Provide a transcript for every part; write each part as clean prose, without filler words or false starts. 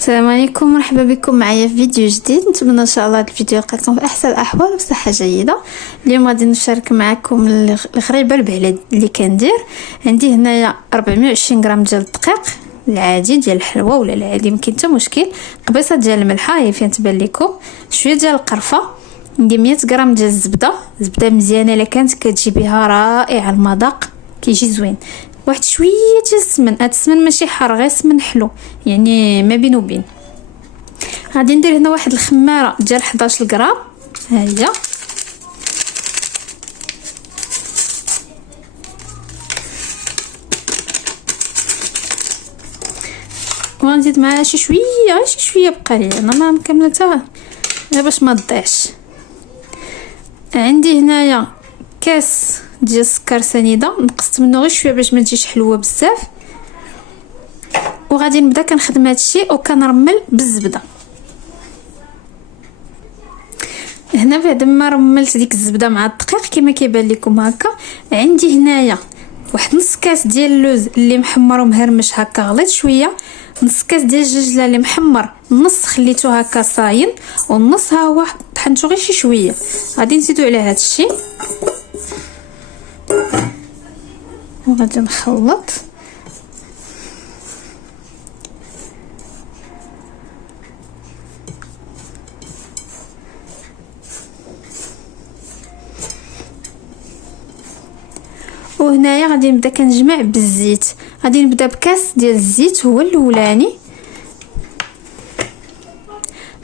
السلام عليكم، مرحبا بكم معايا في فيديو جديد. نتمنى ان شاء الله هذا الفيديو يلقاكم في احسن الاحوال وبصحه جيده. اليوم غادي نشارك معكم الغريبه البهله اللي كندير. عندي هنايا 420 غرام ديال الدقيق العادي ديال الحلوى ولا العادي، مكاين حتى مشكل. قبيصه ديال الملحه هي فين تبان لكم، شويه ديال القرفه، عندي 100 غرام ديال الزبده مزيانه الا كانت كتجيبيها رائعه، المذاق كيجي زوين. واحد شويه ديال السمن، هاد السمن ماشي حار، غير سمن حلو يعني ما بين وبين. غادي ندير هنا واحد الخماره ديال 11 غرام، ها هي. وغنزيد معاها شي شويه، غير شي شويه بقى لي، انا ما مكمله حتى غير باش ما تضيعش. عندي هنايا كاس ديال السكر سنيده، نقصت منه غير شويه باش ما تجيش حلوه بزاف. وغادي نبدا كنخدم هادشي وكنرمل بالزبده. هنا بعد ما رملت ديك الزبده مع الدقيق كما كيبان لكم هكا، عندي هنايا واحد نص كاس ديال اللوز اللي محمر ومهرمش هكا، غليظ شويه. نص كاس ديال الجلجله اللي محمر، نص خليته هكا صاين، والنص ها هو طحنته غير شي شويه. غادي نزيدو على هذا الشيء وغادي نخلط. وهنايا غادي نبدا كنجمع بالزيت. غادي نبدا بكاس ديال الزيت هو الاولاني،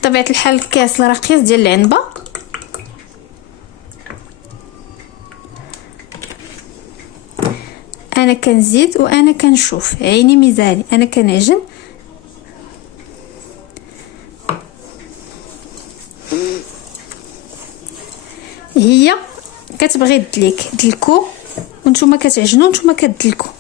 طبيعه الحال الكاس راه قياس ديال العنبه. انا كنزيد وانا كنشوف، عيني ميزاني، انا كنعجن. هي كتبغي دلكو، وانتم كتعجنوا وانتم كتدلكوا.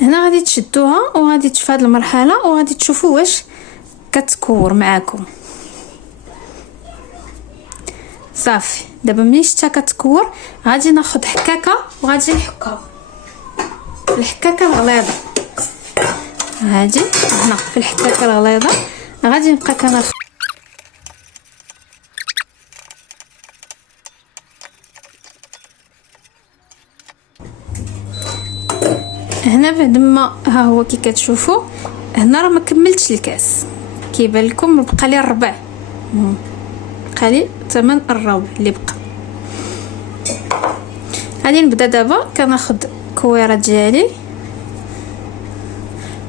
هنا غادي تشدوها وغادي في هذه المرحله وغادي تشوفوا واش كتكور معاكم. صافي، دابا ملي شتا كتكور غادي ناخذ حكاكه وغادي نحكها في الحكاكه الغليظه. هادي هنا في الحكاكه الغليظه غادي نبقى كناخذ. هنا بعد ما ها هو كي كتشوفوا، هنا راه ما كملتش الكاس، كيبان لكم بقى لي الربع، بقى لي 8 الربع اللي بقى. غادي نبدا دابا كناخذ كويره ديالي.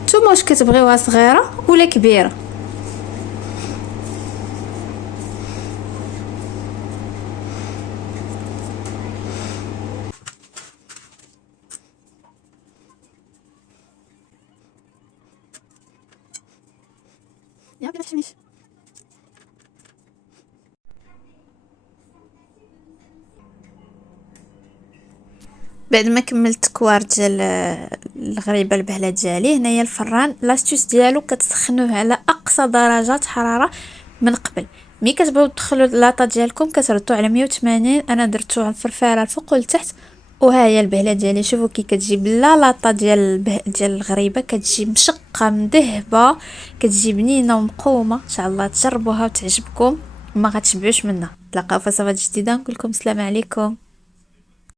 نتوما واش كتبغيوها صغيره ولا كبيره؟ يا كيفاش تفهميش. بعد ما كملت كوار ديال الغريبه البهله ديالي، هنايا الفران لاستيوس ديالو كتسخنوه على اقصى درجات حراره من قبل. ملي كتبغيو تدخلوا لاطا ديالكم كتردوا على 180. انا درتو على الفرفاره الفوق والتحت. وها هي البهله ديالي، شوفوا كي كتجيب لا لاطا ديال الغريبه، كتجي مشقه مذهبه، كتجي بنينه ومقومه. ان شاء الله تجربوها وتعجبكم، ما غتشبعوش منها. تلاقاو في وصفات جديده، نقول لكم السلام عليكم.